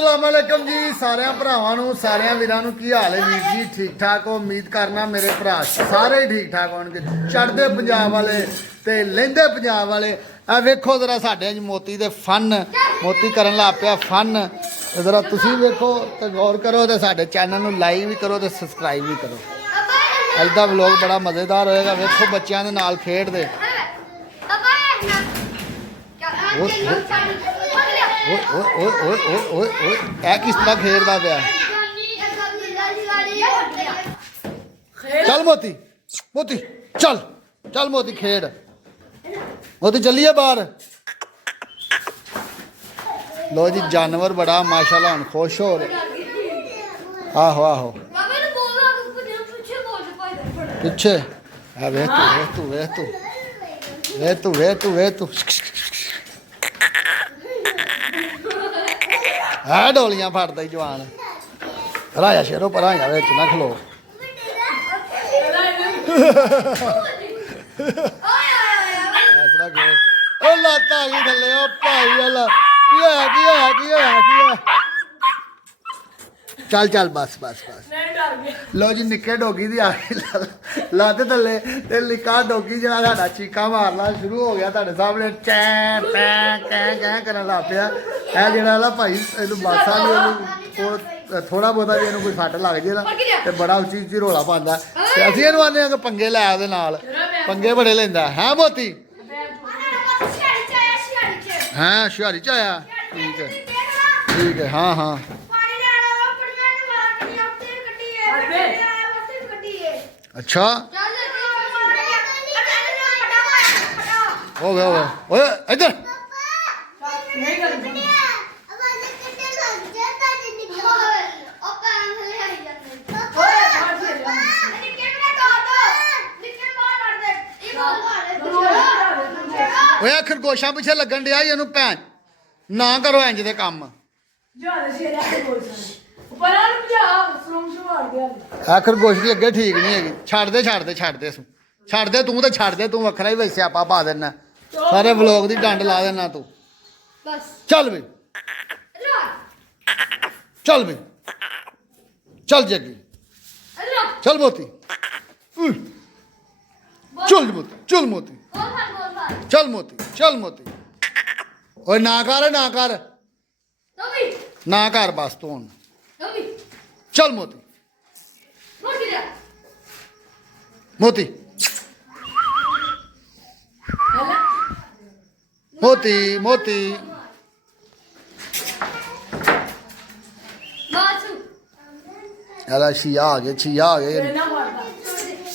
अस्सलाम वालेकुम जी सारे भरावां नूं सारे वीरां नूं की हाल है वीर जी ठीक ठाक हो उम्मीद करना मेरे भरा सारे ही ठीक ठाक होणगे चढ़दे पंजाब वाले ते लहिंदे पंजाब वाले आ वेखो जरा साडे मोती दे फन मोती करन लग पिया फन जरा तुसीं वेखो ते गौर करो ते साडे चैनल नूं लाइक भी करो ते सबसक्राइब भी करो अज दा व्लॉग बड़ा मज़ेदार होएगा वेखो बच्चों दे नाल खेडदे किस तरह खेलता पाया चल मोती मोती चल चल मोती खेड मोती चलिए बाहर लो जी जानवर बड़ा माशाल्लाह हम खुश हो रहे आहो आहो पिछे वे तू वे तू वे तू वे तू वे तू है डोलियां फटदा ही जवान राया शेरो पर आया विच ना खलो लत्त आ गई थले भाई वाला की होया की होया की होया की होया चल चल बस बस बस लो जी निक्के डोगी दी आ गई लत्त थले ते निक्का डोगी जेह्ड़ा साडा चीका मारना शुरू हो गया तुहाडे सामने चैं पैं कैं कैं करन लग पिया ਇਹ ਜਿਹੜਾ ਨਾ ਭਾਈ ਇਹਨੂੰ ਬਾਸਾ ਵੀ ਇਹਨੂੰ ਥੋੜਾ ਬਹੁਤਾ ਵੀ ਇਹਨੂੰ ਕੋਈ ਸੱਟ ਲੱਗ ਜੇ ਨਾ ਤੇ ਬੜਾ ਉੱਚੀ ਉੱਚੀ ਰੋਲਾ ਪਾਉਂਦਾ ਤੇ ਅਸੀਂ ਇਹਨੂੰ ਆਨੇ ਆ ਕਿ ਪੰਗੇ ਲੈ ਉਹਦੇ ਨਾਲ ਪੰਗੇ ਬੜੇ ਲੈਂਦਾ ਹੈ ਮੋਤੀ ਹਾਂ ਹੁਸ਼ਿਆਰੀ ਚ ਆਇਆ ਠੀਕ ਹੈ ਹਾਂ ਹਾਂ ਅੱਛਾ ਹੋ ਗਿਆ ਓਏ ਇੱਧਰ ਓਏ ਖਰਗੋਸ਼ਾਂ ਪਿੱਛੇ ਲੱਗਣ ਡਿਆ ਇਹਨੂੰ ਭੈਣ ਨਾ ਕਰੋ ਇੰਜ ਦੇ ਕੰਮ ਆ ਖਰਗੋਸ਼ ਦੀ ਅੱਗੇ ਠੀਕ ਨਹੀਂ ਹੈਗੀ ਛੱਡ ਦੇ ਤੂੰ ਤੇ ਛੱਡ ਦੇ ਤੂੰ ਵੱਖਰਾ ਹੀ ਵੈਸੇ ਆਪਾ ਪਾ ਦੇਣਾ ਸਾਰੇ ਵਲੋਗ ਦੀ ਡੰਡ ਲਾ ਦੇਣਾ ਤੂੰ ਚੱਲ ਬਈ ਚੱਲ ਬਈ ਚੱਲ ਜੱਗੀ ਚੱਲ ਮੋਤੀ ਚੱਲ ਮੋਤੀ ਚੱਲ ਮੋਤੀ चल मोती ओए ना कर बस तू चल मोती अला छिया आ गए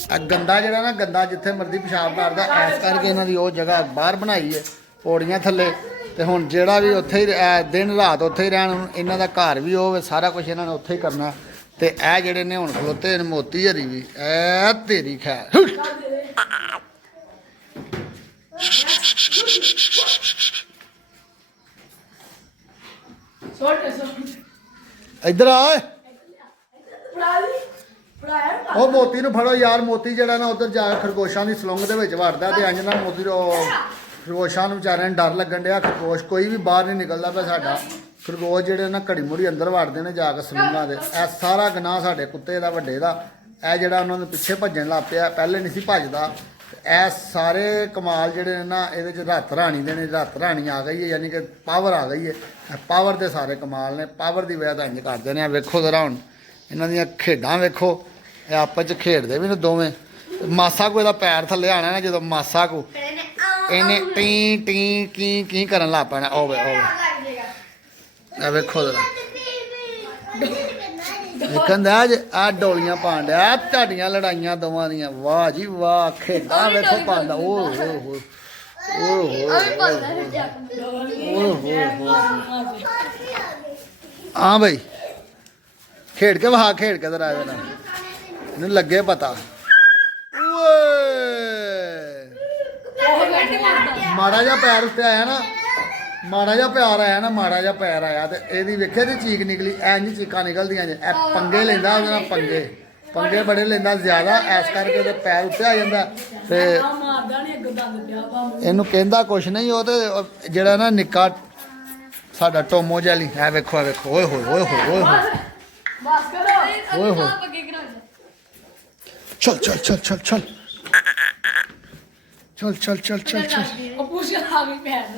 गंदा जरा ना गंदा जिथे मर्जी पेशाब करता ऐस करके इन्हों की जगह बाहर बनाई है पौड़ियां थले तो हुण जेड़ा भी उत्थे ही दिन रात उत्थे ही रहन इन्हों का घर भी हो सारा कुछ इन्होंने उत्थे ही करना तो यह जेड़े ने हुण खलोते मोती हरी भी ऐ तेरी खैर इधर आ ਉਹ ਮੋਤੀ ਨੂੰ ਫੜੋ ਯਾਰ ਮੋਤੀ ਜਿਹੜਾ ਨਾ ਉਧਰ ਜਾ ਖਰਗੋਸ਼ਾਂ ਦੀ ਸਲੁੰਗ ਦੇ ਵਿੱਚ ਵੜਦਾ ਤੇ ਇੰਜ ਨਾ ਮੋਤੀ ਖਰਗੋਸ਼ਾਂ ਨੂੰ ਵਿਚਾਰਿਆਂ ਨੂੰ ਡਰ ਲੱਗਣ ਡਿਆ ਖਰਗੋਸ਼ ਕੋਈ ਵੀ ਬਾਹਰ ਨਹੀਂ ਨਿਕਲਦਾ ਪਿਆ ਸਾਡਾ ਖਰਗੋਸ਼ ਜਿਹੜੇ ਨਾ ਘੜੀ ਮੁੜੀ ਅੰਦਰ ਵੜਦੇ ਨੇ ਜਾ ਕੇ ਸਲੁੰਗਾਂ ਦੇ ਇਹ ਸਾਰਾ ਗੁਨਾਹ ਸਾਡੇ ਕੁੱਤੇ ਦਾ ਵੱਡੇ ਦਾ ਇਹ ਜਿਹੜਾ ਉਹਨਾਂ ਦੇ ਪਿੱਛੇ ਭੱਜਣ ਲੱਗ ਪਿਆ ਪਹਿਲੇ ਨਹੀਂ ਸੀ ਭੱਜਦਾ ਇਹ ਸਾਰੇ ਕਮਾਲ ਜਿਹੜੇ ਨੇ ਨਾ ਇਹਦੇ 'ਚ ਰੱਤ ਰਾਣੀ ਦੇ ਨੇ ਰੱਤ ਰਾਣੀ ਆ ਗਈ ਹੈ ਯਾਨੀ ਕਿ ਪਾਵਰ ਆ ਗਈ ਹੈ ਪਾਵਰ ਦੇ ਸਾਰੇ ਕਮਾਲ ਨੇ ਪਾਵਰ ਦੀ ਵਜ੍ਹਾ ਤਾਂ ਇੰਜ ਕਰਦੇ ਨੇ ਵੇਖੋ ਜ਼ਰਾ ਹੁਣ ਇਹਨਾਂ ਦੀਆਂ ਖੇਡਾਂ ਵੇਖੋ ਇਹ ਆਪਸ 'ਚ ਖੇਡਦੇ ਵੀ ਨੇ ਦੋਵੇਂ ਮਾਸਾ ਕੋ ਇਹਦਾ ਪੈਰ ਥੱਲੇ ਆਣਾ ਨਾ ਜਦੋਂ ਮਾਸਾ ਕੋ ਇਹਨੇ ਟੀ ਟੀ ਕੀ ਕਰਨ ਲੱਗ ਪੈਣਾ ਓਵੇ ਇਹ ਵੇਖੋ ਜ਼ਰਾ ਦੇਖਦਾ ਅੱਜ ਆ ਡੋਲੀਆਂ ਪਾਣ ਡਿਆ ਤੁਹਾਡੀਆਂ ਲੜਾਈਆਂ ਦੋਵਾਂ ਦੀਆਂ ਵਾਹ ਜੀ ਵਾਹ ਖੇਡਾਂ ਵੇਖੋ ਪਾਉਂਦਾ ਓਹ ਹਾਂ ਬਈ खेड के वहा खेड के जरा इन्हें लगे पता माड़ा जा पैर उत्ते आया ना माड़ा जा प्यार आया ना माड़ा जा पैर आया तो यदि वेखे तो चीक निकली इंज चीका निकलदियां जे पंगे लेंदा ओहदे नाल पंगे बड़े लेंदा ज्यादा ऐस करके पैर उत्ते आ जांदा ते ਇਹਨੂੰ ਕਹਿੰਦਾ ਕੁਛ ਨਹੀਂ ਉਹ ਤੇ ਜਿਹੜਾ ਨਾ ਨਿੱਕਾ ਸਾਡਾ ਟੋਮੋ ਜੈਲੀ ਹੈ ਵੇਖੋ ਓਏ ਹੋਏ ਓਏ ਹੋਏ ਓਏ ਹੋਏ ਬਸ ਕਰੋ ਓਏ ਹੋਏ ਚੱਲ ਚੱਲ ਚੱਲ ਚੱਲ ਚੱਲ ਚੱਲ ਚੱਲ ਚੱਲ ਚੱਲ ਚੱਲ ਉਹ ਪੁੱਛ ਆ ਗਈ ਭੈਣ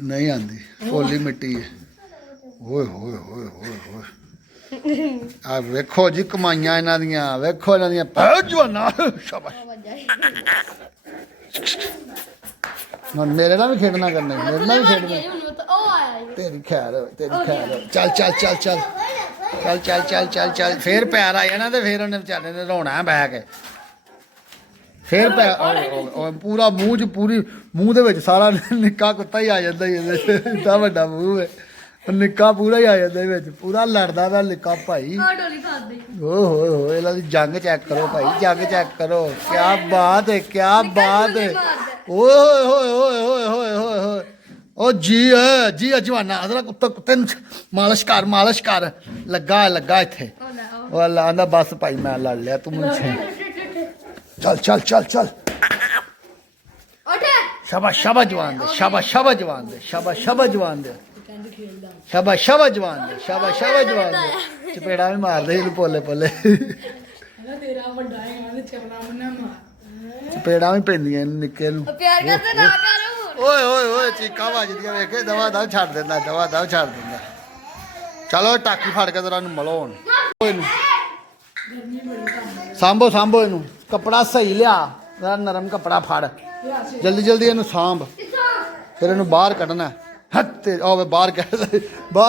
ਨਹੀਂ ਆਂਦੀ ਫੋਲੀ ਮਿੱਟੀ ਹੈ ਓਏ ਹੋਏ ਹੋਏ ਹੋਏ ਹੋਏ ਆ ਵੇਖੋ ਜੀ ਕਮਾਈਆਂ ਇਹਨਾਂ ਦੀਆਂ ਵੇਖੋ ਇਹਨਾਂ ਦੀਆਂ ਪੈ ਜਵਾਨਾ ਸ਼ਾਬਾਸ਼ ਨਾ ਮੇਰੇ ਨਾਲ ਵੀ ਖੇਡਣਾ ਕਰਨਾ ਮੇਰੇ ਨਾਲ ਵੀ ਖੇਡਣਾ ਉਹ ਆਇਆ ਤੇਰੀ ਖੈਰ ਹੋਵੇ ਤੇਰੀ ਖੈਰ ਹੋਵੇ ਚੱਲ ਚੱਲ ਚੱਲ ਚੱਲ ਚੱਲ ਚੱਲ ਚੱਲ ਚੱਲ ਚੱਲ ਫੇਰ ਪੈਰ ਆ ਜਾਣਾ ਤੇ ਫੇਰ ਉਹਨੇ ਵਿਚਾਰੇ ਨੇ ਰੋਣਾ ਬਹਿ ਕੇ ਫੇਰ ਉਹ ਪੂਰਾ ਮੂੰਹ ਚ ਪੂਰੀ ਮੂੰਹ ਦੇ ਵਿੱਚ ਸਾਰਾ ਨਿੱਕਾ ਕੁੱਤਾ ਹੀ ਆ ਜਾਂਦਾ ਹੀ ਇਹਦੇ ਏਡਾ ਵੱਡਾ ਮੂੰਹ ਹੈ ਨਿੱਕਾ ਪੂਰਾ ਹੀ ਆ ਜਾਂਦਾ ਇਹਦੇ ਵਿੱਚ ਪੂਰਾ ਲੜਦਾ ਪਿਆ ਨਿੱਕਾ ਭਾਈ ਡੋਲੀ ਖਾਦੀ ਓਏ ਹੋਏ ਹੋਏ ਇਹਨਾਂ ਦੀ ਜੰਗ ਚੈੱਕ ਕਰੋ ਭਾਈ ਜੰਗ ਚੈੱਕ ਕਰੋ ਕੀ ਬਾਤ ਹੈ ਕੀ ਬਾਤ ਹੈ ਓਏ ਹੋਏ ਹੋਏ ਹੋਏ ਹੋਏ ਹੋਏ ਹੋਏ ਉਹ ਜੀ ਜਵਾਨਾ ਅਦਰਾ ਕੁੱਤਾ ਕੁੱਤੇ ਨੂੰ ਮਾਲਿਸ਼ ਕਰ ਲੱਗਾ ਇੱਥੇ ਉਹ ਅੱਲਾ ਆਂਦਾ ਬਸ ਭਾਈ ਮੈਂ ਲੜ ਲਿਆ ਤੂੰ ਮੈਨੂੰ ਚੱਲ ਚੱਲ ਚੱਲ ਚੱਲ ਸ਼ਾਬਾਸ਼ ਸ਼ਾਬਾਸ਼ ਜਵਾਨ ਦੇ ਸ਼ਾਬਾਸ਼ ਸ਼ਾਬਾਸ਼ ਜਵਾਨ ਦੇ ਸ਼ਾਬਾਸ਼ ਸ਼ਾਬਾਸ਼ ਜਵਾਨ ਦੇ ਸ਼ਾਬਾਸ਼ ਸ਼ਾਬਾਸ਼ ਜਵਾਨ ਦੇ ਸ਼ਾਬਾਸ਼ ਸ਼ਾਬਾਸ਼ ਜਵਾਨ ਦੇ ਚਪੇੜਾ ਵੀ ਮਾਰਦੇ ਇਹਨੂੰ ਪੋਲੇ ਪੋਲੇ ਤੇਰਾ ਵੱਡਾ ਹੈ ਉਹਦੇ ਚਪਲਾ ਬਣਾ ਮਾਰ ਚਪੇੜਾਂ ਵੀ ਪੈਂਦੀਆਂ ਇਹਨੂੰ ਨਿੱਕੇ ਨੂੰ ਪਿਆਰ ਕਰਦੇ ਨਾ ਕਰੋ ਓਏ ਓਏ ਓਏ ਚੀਕਾਂ ਵੱਜਦੀਆਂ ਵੇਖੇ ਦਵਾ ਦਵ ਛੱਡ ਦਿੰਦਾ ਦਵਾ ਦਵ ਛੱਡ ਦਿੰਦਾ ਚਲੋ ਟਾਕੀ ਫੜ ਕੇ ਜ਼ਰਾ ਨੂੰ ਮਲੋ ਹੁਣ ਇਹਨੂੰ ਸਾਂਭੋ ਇਹਨੂੰ ਕੱਪੜਾ ਸਹੀ ਲਿਆ ਜ਼ਰਾ ਨਰਮ ਕੱਪੜਾ ਫੜ ਜਲਦੀ ਜਲਦੀ ਇਹਨੂੰ ਸਾਂਭ ਫਿਰ ਇਹਨੂੰ ਬਾਹਰ ਕੱਢਣਾ ਹੱਤੇ ਆਵੇ ਬਾਹਰ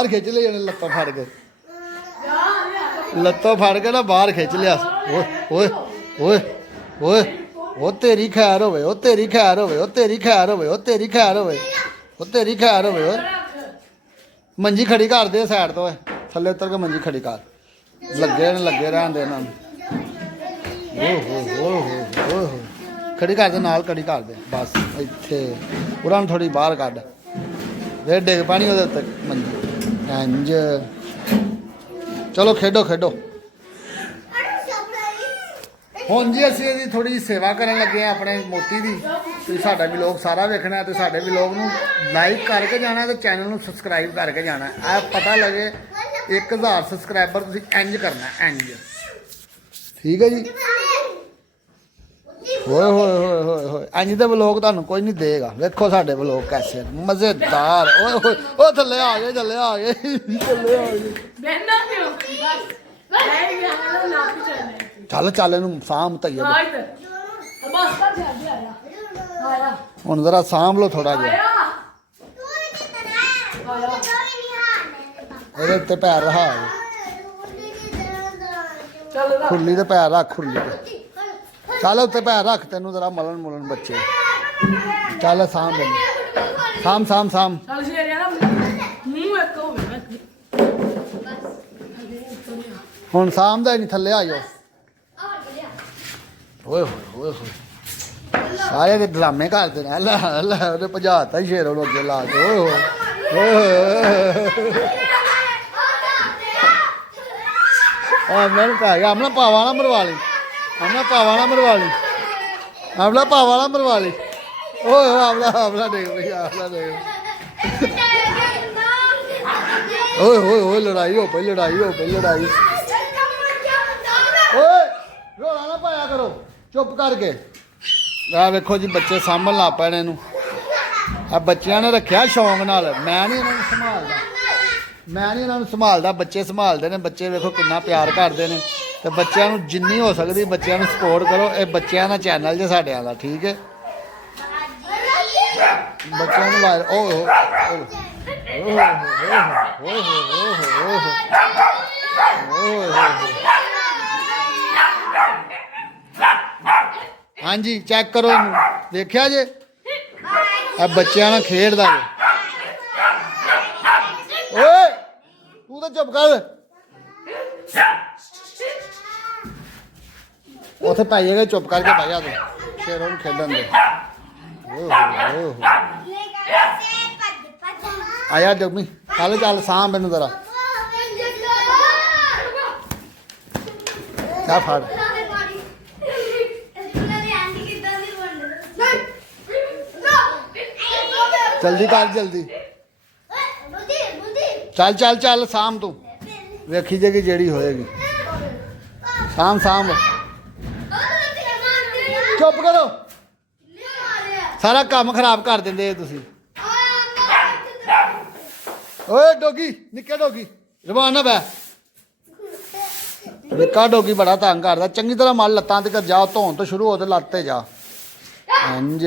ਖਿੱਚ ਲਿਆ ਇਹਨੇ ਲੱਤਾਂ ਫੜ ਕੇ ਲੱਤਾਂ ਫੜ ਕੇ ਨਾ ਬਾਹਰ ਖਿੱਚ ਲਿਆ ਓਏ ਓਏ ਓਏ ਓਏ ਉਹ ਤੇਰੀ ਖੈਰ ਹੋਵੇ ਉਹ ਤੇਰੀ ਖੈਰ ਹੋਵੇ ਉਹ ਤੇਰੀ ਖੈਰ ਹੋਵੇ ਉਹ ਤੇਰੀ ਖੈਰ ਹੋਵੇ ਉਹ ਤੇਰੀ ਖੈਰ ਹੋਵੇ ਓਏ ਮੰਜੀ ਖੜੀ ਕਰ ਦੇ ਸਾਈਡ ਤੋਂ ਥੱਲੇ ਉਤਰ ਕੇ ਮੰਜੀ ਖੜੀ ਕਰ ਲੱਗੇ ਰਹਿਣ ਦੇ ਇਹਨਾਂ ਨੂੰ ਓਹ ਖੜੀ ਕਰ ਦੇ ਨਾਲ ਖੜੀ ਕਰ ਦੇ ਬਸ ਇੱਥੇ ਉਹਨਾਂ ਨੂੰ ਥੋੜੀ ਬਾਹਰ ਕੱਢ ਵੇ ਡਿੱਗ ਪਾਣੀ ਉਹਦੇ ਉੱਤੇ ਮੰਜੀ ਇੰਜ ਚਲੋ ਖੇਡੋ ਹੁਣ ਜੀ ਅਸੀਂ ਇਹਦੀ ਥੋੜੀ ਜਿਹੀ ਸੇਵਾ ਕਰਨ ਲੱਗੇ ਆ ਆਪਣੇ ਮੋਤੀ ਦੀ ਤੁਸੀਂ ਸਾਡਾ ਵੀ ਲੋਕ ਸਾਰਾ ਵੇਖਣਾ ਤੇ ਸਾਡੇ ਵੀ ਲੋਕ ਨੂੰ ਲਾਈਕ ਕਰਕੇ ਜਾਣਾ ਤੇ ਚੈਨਲ ਨੂੰ ਸਬਸਕ੍ਰਾਈਬ ਕਰਕੇ ਜਾਣਾ ਇਹ ਪਤਾ ਲੱਗੇ 1000 ਸਬਸਕ੍ਰਾਈਬਰ ਤੁਸੀਂ ਇੰਜ ਕਰਨਾ ਇੰਜ ਠੀਕ ਹੈ ਜੀ ਹੋਏ ਇੰਜ ਦੇ ਵਲੋਗ ਤੁਹਾਨੂੰ ਕੋਈ ਨਹੀਂ ਦੇਗਾ ਵੇਖੋ ਸਾਡੇ ਵਲੋਗ ਕੈਸੇ ਮਜ਼ੇਦਾਰ ਓਏ ਉਹ ਥੱਲੇ ਆ ਗਏ ਬੈਠਣਾ ਕਿਉਂ ਬਸ ਲੈ ਗਿਆ ਨਾ ਨਾ ਚੱਲ ਚੱਲ ਇਹਨੂੰ ਸਾਂਭ ਤਈਏ ਬਸ ਕਰ ਆਇਆ ਹੁਣ ਜ਼ਰਾ ਸਾਂਭ ਲਓ ਥੋੜਾ ਜਿਹਾ ਇਹਦੇ ਉੱਤੇ ਪੈਰ ਰਹਾ ਖੁਰਲੀ ਤੇ ਪੈਰ ਰੱਖ ਖੁਰਲੀ ਤੇ ਚੱਲ ਉੱਤੇ ਪੈਰ ਰੱਖ ਤੈਨੂੰ ਜ਼ਰਾ ਮਲਣ ਬੱਚੇ ਚੱਲ ਸਾਂਭ ਸਾਂਭ ਚੱਲ ਸ਼ੇਰਿਆ ਨਾ ਮੂੰਹ ਇੱਕ ਹੋਵੇ ਹੁਣ ਸਾਂਭਦਾ ਨਹੀਂ ਥੱਲੇ ਆ ਜਾਓ ਓਏ ਸਾਰੇ ਦੇ ਡਰਾਮੇ ਕਰਦੇ ਨੇ ਅੱਲਾ ਉਹਨੇ ਭਜਾਤਾ ਹੀ ਸ਼ੇਰੋਂ ਨੂੰ ਅੱਗੇ ਲਾ ਕੇ ਮੈਨੂੰ ਪੈ ਗਿਆ ਆਪਣਾ ਪਾਵਾ ਨਾ ਮਰਵਾ ਲਈ ਓਏ ਆਪਣਾ ਦੇਖ ਬਈ ਓਏ ਲੜਾਈ ਹੋ ਪਈ ਓਏ ਰੋਲਾ ਨਾ ਪਾਇਆ ਕਰੋ ਚੁੱਪ ਕਰਕੇ ਆ ਵੇਖੋ ਜੀ ਬੱਚੇ ਸਾਂਭਣ ਲੱਗ ਪੈਣੇ ਇਹਨੂੰ ਆ ਬੱਚਿਆਂ ਨੇ ਰੱਖਿਆ ਸ਼ੌਂਕ ਨਾਲ ਮੈਂ ਨਹੀਂ ਇਹਨਾਂ ਨੂੰ ਸੰਭਾਲਦਾ ਬੱਚੇ ਸੰਭਾਲਦੇ ਨੇ ਬੱਚੇ ਵੇਖੋ ਕਿੰਨਾ ਪਿਆਰ ਕਰਦੇ ਨੇ ਤੇ ਬੱਚਿਆਂ ਨੂੰ ਜਿੰਨੀ ਹੋ ਸਕਦੀ ਬੱਚਿਆਂ ਨੂੰ ਸਪੋਰਟ ਕਰੋ ਇਹ ਬੱਚਿਆਂ ਦਾ ਚੈਨਲ ਜੇ ਸਾਡਿਆਂ ਦਾ ਠੀਕ ਹੈ ਬੱਚਿਆਂ ਨੂੰ ਲਾਇ ਹਾਂਜੀ ਚੈੱਕ ਕਰੋ ਇਹਨੂੰ ਦੇਖਿਆ ਜੇ ਆ ਬੱਚਿਆਂ ਨਾਲ ਖੇਡਦਾ ਜੇ ਓਏ ਤੂੰ ਤਾਂ ਚੁੱਪ ਕਰ ਉੱਥੇ ਪਾਈਏਗਾ ਚੁੱਪ ਕਰਕੇ ਬਹਿ ਜਾ ਤੂੰ ਸ਼ੇਰੋਂ ਨੂੰ ਖੇਡਣ ਦੇ ਆਇਆ ਜਗਮੀ ਚੱਲ ਸਾਂਭ ਮੈਨੂੰ ਜ਼ਰਾ ਕਿਆ ਫੜ ਜਲਦੀ ਕਰ ਜਲਦੀ ਚੱਲ ਚੱਲ ਚੱਲ ਸਾਂਭ ਤੂੰ ਵੇਖੀ ਜੇਗੀ ਜਿਹੜੀ ਹੋਏਗੀ ਸਾਂਭ ਸਾਂਭ ਚੁੱਪ ਕਰੋ ਸਾਰਾ ਕੰਮ ਖਰਾਬ ਕਰ ਦਿੰਦੇ ਹੋ ਤੁਸੀਂ ਓਏ ਡੋਗੀ ਨਿੱਕੇ ਡੋਗੀ ਰਵਾਨ ਨਾ ਬੈ ਨਿੱਕਾ ਡੋਗੀ ਬੜਾ ਤੰਗ ਕਰਦਾ ਚੰਗੀ ਤਰ੍ਹਾਂ ਮਲ ਲੱਤਾਂ ਤੇ ਕਰ ਜਾ ਧੋਣ ਤੋਂ ਸ਼ੁਰੂ ਹੋ ਤੇ ਲੱਤ ਤੇ ਜਾ ਇੰਜ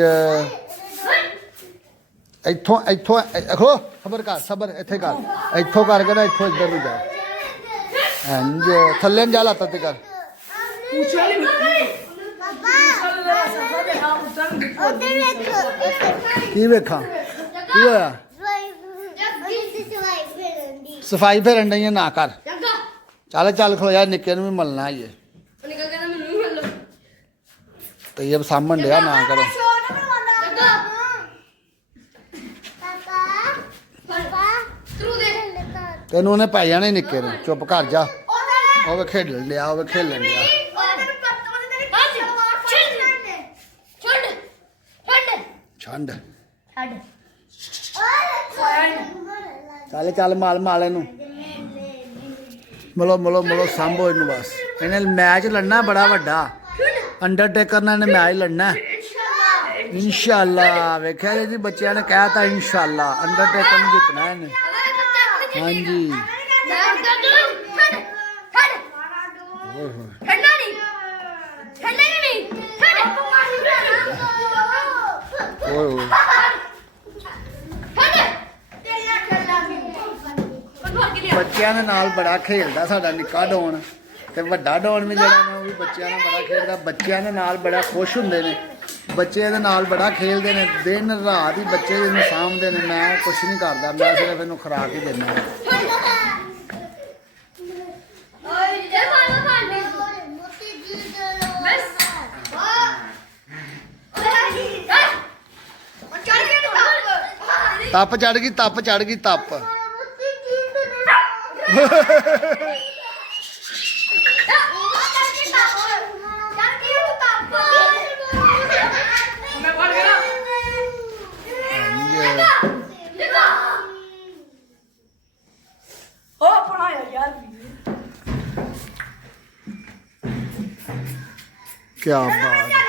ਇੱਥੋਂ ਇੱਥੋਂ ਖੋ ਖਬਰ ਕਰ ਸਬਰ ਇੱਥੇ ਕਰ ਇੱਥੋਂ ਕਰਕੇ ਨਾ ਇੱਥੋਂ ਇੱਧਰ ਨੂੰ ਜਾ ਇੰਜ ਥੱਲੇ ਨੂੰ ਜਾ ਲੱਤ ਤੇ ਕਰ ਕੀ ਵੇਖਾਂ ਕੀ ਹੋਇਆ ਸਫਾਈ ਫੇਰਨ ਨਹੀਂ ਨਾ ਕਰ ਚੱਲ ਚੱਲ ਖਲੋ ਜਾ ਨਿੱਕੇ ਨੂੰ ਵੀ ਮਲਣਾ ਹੀ ਹੈ ਤੇ ਇਹ ਸਾਹਮਣ ਡਿਆ ਨਾ ਕਰੋ ਤੈਨੂੰ ਉਹਨੇ ਪੈ ਜਾਣੇ ਨਿੱਕੇ ਨੂੰ ਚੁੱਪ ਕਰ ਜਾ ਉਹ ਵੇ ਖੇਡਣ ਡਿਆ ਉਹ ਵੇ ਖੇਲਣ ਡਿਆ ਛੰਡ ਚੱਲ ਚੱਲ ਮਾਲ ਮਾਲ ਇਹਨੂੰ ਮਲੋ ਮਲੋ ਮਲੋ ਸਾਂਭੋ ਇਹਨੂੰ ਬਸ ਇਹਨੇ ਮੈਚ ਲੜਨਾ ਬੜਾ ਵੱਡਾ ਅੰਡਰਟੇਕਰ ਨਾਲ ਇਹਨੇ ਮੈਚ ਲੜਨਾ ਇਨਸ਼ਾਅੱਲਾ ਵੇਖਿਆ ਜੀ ਬੱਚਿਆਂ ਨੇ ਕਹਿਤਾ ਇਨਸ਼ਾਅੱਲਾ ਅੰਡਰਟੇਕਰ ਨੂੰ ਜਿੱਤਣਾ ਇਹਨੇ ਹਾਂਜੀ ਓਏ ਓਏ ਬੱਚਿਆਂ ਦੇ ਨਾਲ ਬੜਾ ਖੇਲਦਾ ਸਾਡਾ ਨਿੱਕਾ ਡੋਨ ਤੇ ਵੱਡਾ ਡੋਨ ਵੀ ਜਿਹੜਾ ਨਾ ਉਹ ਵੀ ਬੱਚਿਆਂ ਨਾਲ ਬੜਾ ਖੇਡਦਾ ਬੱਚਿਆਂ ਦੇ ਨਾਲ ਬੜਾ ਖੁਸ਼ ਹੁੰਦੇ ਨੇ ਬੱਚੇ ਦੇ ਨਾਲ ਬੜਾ ਖੇਲਦੇ ਨੇ ਦਿਨ ਰਾਤ ਹੀ ਬੱਚੇ ਇਹਨੂੰ ਸਾਂਭਦੇ ਨੇ ਮੈਂ ਕੁਛ ਨਹੀਂ ਕਰਦਾ ਮੈਂ ਸਿਰਫ ਇਹਨੂੰ ਖੁਰਾਕ ਹੀ ਦਿੰਦਾ ਤੱਪ ਚੜ ਗਈ ਤੱਪ ਚੜ ਗਈ ਤੱਪ क्या बात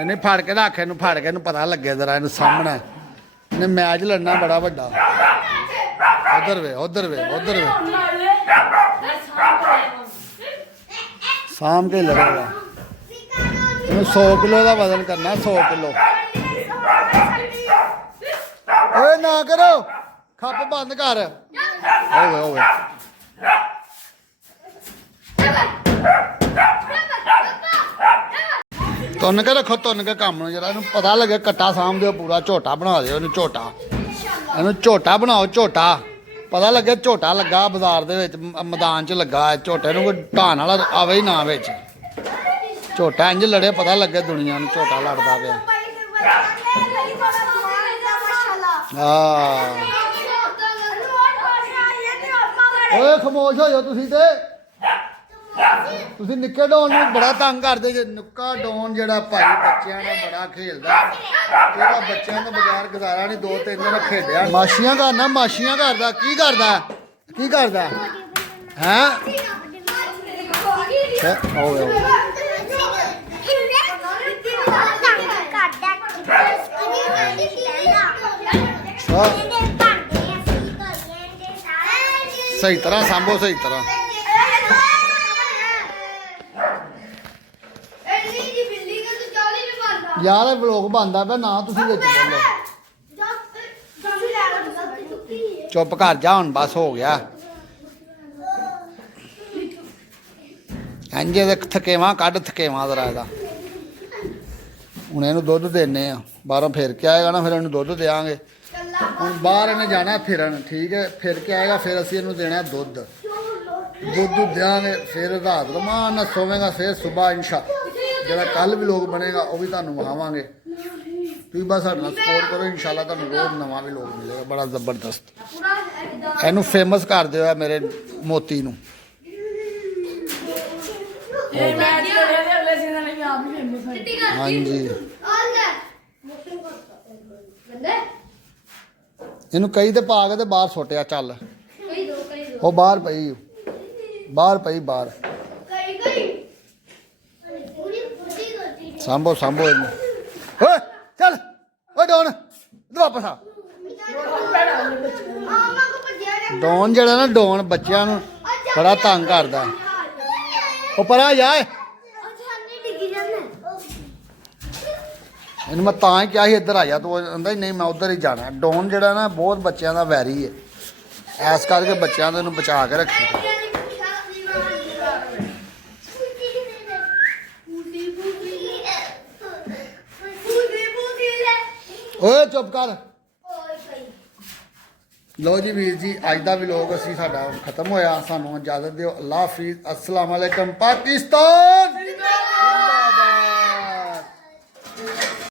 नहीं फाड़ के रख ਇਹਨੂੰ ਫੜ ਕੇ ਇਹਨੂੰ ਪਤਾ ਲੱਗੇ ਜਰਾ ਇਹਨੂੰ ਸਾਹਮਣਾ ਇਹਨੇ ਮੈਚ ਲੜਨਾ ਬੜਾ ਵੱਡਾ ਉਧਰ ਵੇ ਉਧਰ ਵੇ ਉਧਰ ਵੇ ਸਾਹਮ ਕੇ ਲੜੇਗਾ ਇਹਨੂੰ 100 ਕਿਲੋ ਦਾ ਵਜ਼ਨ ਕਰਨਾ 100 ਕਿਲੋ ਓਏ ਨਾ ਕਰੋ ਖੱਪ ਬੰਦ ਕਰ ਓਏ ਓਏ ਤੁੰਨ ਕੇ ਰੱਖੋ ਤੁੰਨ ਕੇ ਕੰਮ ਨੂੰ ਜਰਾ ਇਹਨੂੰ ਪਤਾ ਲੱਗੇ ਕੱਟਾ ਸਾਂਭ ਦਿਓ ਪੂਰਾ ਝੋਟਾ ਬਣਾ ਦਿਓ ਇਹਨੂੰ ਝੋਟਾ ਇਹਨੂੰ ਝੋਟਾ ਬਣਾਓ ਝੋਟਾ ਪਤਾ ਲੱਗੇ ਝੋਟਾ ਲੱਗਾ ਬਾਜ਼ਾਰ ਦੇ ਵਿੱਚ ਮੈਦਾਨ 'ਚ ਲੱਗਾ ਝੋਟੇ ਨੂੰ ਕੋਈ ਢਾਣ ਵਾਲਾ ਆਵੇ ਹੀ ਨਾ ਵਿੱਚ ਝੋਟਾ ਇੰਜ ਲੜੇ ਪਤਾ ਲੱਗੇ ਦੁਨੀਆ ਨੂੰ ਝੋਟਾ ਲੜਦਾ ਪਿਆ ਹਾਂ ਓਏ ਖਮੋਸ਼ ਹੋ ਜਾਓ ਤੁਸੀਂ ਨਿੱਕੇ ਡੋਨ ਨੂੰ ਬੜਾ ਤੰਗ ਕਰਦੇ ਜੇ ਨਿੱਕਾ ਡੋਨ ਜਿਹੜਾ ਭਾਈ ਬੱਚਿਆਂ ਨਾਲ ਬੜਾ ਖੇਲਦਾ ਇਹਦਾ ਬੱਚਿਆਂ ਤੋਂ ਬਗੈਰ ਗੁਜ਼ਾਰਾ ਨਹੀਂ 2-3 ਦਿਨ ਖੇਡਿਆ ਮਾਸ਼ੀਆਂ ਕਰਨਾ ਮਾਸ਼ੀਆਂ ਕਰਦਾ ਕੀ ਕਰਦਾ ਹੈ ਓਏ ਓਏ ਸਹੀ ਤਰ੍ਹਾਂ ਸਾਂਭੋ ਸਹੀ ਤਰ੍ਹਾਂ ਯਾਰ ਇਹ ਵਲੋਗ ਬਣਦਾ ਪਿਆ ਨਾ ਤੁਸੀਂ ਵਿੱਚ ਬੋਲੋ ਚੁੱਪ ਕਰ ਜਾ ਹੁਣ ਬਸ ਹੋ ਗਿਆ ਇੰਜੇ ਦੇ ਥਕੇਵਾਂ ਕੱਢ ਥਕੇਵਾਂ ਜ਼ਰਾ ਇਹਦਾ ਹੁਣ ਇਹਨੂੰ ਦੁੱਧ ਦੇਣੇ ਆ ਬਾਹਰੋਂ ਫਿਰ ਕੇ ਆਏਗਾ ਨਾ ਫਿਰ ਇਹਨੂੰ ਦੁੱਧ ਦੇਵਾਂਗੇ ਹੁਣ ਬਾਹਰ ਇਹਨੇ ਜਾਣਾ ਫਿਰਨ ਠੀਕ ਹੈ ਫਿਰ ਕੇ ਆਏਗਾ ਫਿਰ ਅਸੀਂ ਇਹਨੂੰ ਦੇਣਾ ਦੁੱਧ ਦਿਆਂਗੇ ਫਿਰ ਰਾਤ ਰਮਾਨ ਨਾਲ ਸੋਵੇਗਾ ਫਿਰ ਸਵੇਰ ਇਨਸ਼ਾ ਜਿਹੜਾ ਕੱਲ ਵੀ ਲੋਕ ਬਣੇਗਾ ਉਹ ਵੀ ਤੁਹਾਨੂੰ ਵਿਖਾਵਾਂਗੇ ਤੁਸੀਂ ਬਸ ਸਾਡੇ ਨਾਲ ਸਪੋਰਟ ਕਰੋ ਇਨਸ਼ਾਅੱਲਾ ਤੁਹਾਨੂੰ ਰੋਜ਼ ਨਵਾਂ ਵੀ ਲੋਕ ਮਿਲੇਗਾ ਬੜਾ ਜ਼ਬਰਦਸਤ ਇਹਨੂੰ ਫੇਮਸ ਕਰ ਦਿਓ ਮੇਰੇ ਮੋਤੀ ਨੂੰ ਹਾਂਜੀ ਇਹਨੂੰ ਕਈ ਤੇ ਪਾ ਕੇ ਤੇ ਬਾਹਰ ਸੁੱਟਿਆ ਚੱਲ ਕਈ ਦੋ ਉਹ ਬਾਹਰ ਪਈ ਬਾਹਰ ਪੂਰੀ ਫੁੱਟੀ ਕਰਤੀ ਸਾਂਭੋ ਇਹਨੂੰ ਓਏ ਚੱਲ ਓਏ ਡੋਨ ਇੱਧਰ ਵਾਪਸ ਆ ਆਮਾ ਕੋ ਭੱਜਿਆ ਡੋਨ ਜਿਹੜਾ ਨਾ ਡੋਨ ਬੱਚਿਆਂ ਨੂੰ ਬੜਾ ਤੰਗ ਕਰਦਾ ਉਹ ਪਰਾਂ ਜਾ ਅੱਛਾ ਨਹੀਂ ਡਿੱਗੀ ਜਾਂਦੇ ਇਹਨੂੰ ਮੈਂ ਤਾਂ ਹੀ ਕਿਹਾ ਸੀ ਇੱਧਰ ਆ ਜਾ ਤੂੰ ਕਹਿੰਦਾ ਨਹੀਂ ਮੈਂ ਉੱਧਰ ਹੀ ਜਾਣਾ ਡੋਨ ਜਿਹੜਾ ਨਾ ਬਹੁਤ ਬੱਚਿਆਂ ਦਾ ਵੈਰੀ ਹੈ ਐਸ ਕਰਕੇ ਬੱਚਿਆਂ ਨੂੰ ਇਹਨੂੰ ਬਚਾ ਕੇ ਰੱਖੀ ਓਏ ਚੁੱਪ ਕਰ ਲੋ ਜੀ ਵੀਰ ਜੀ ਅੱਜ ਦਾ ਵਲੌਗ ਅਸੀਂ ਸਾਡਾ ਖਤਮ ਹੋਇਆ ਸਾਨੂੰ ਇਜਾਜ਼ਤ ਦਿਓ ਅੱਲਾ ਹਾਫਿਜ਼ ਅਸਲਾਮ ਅਲੈਕਮ ਪਾਕਿਸਤਾਨ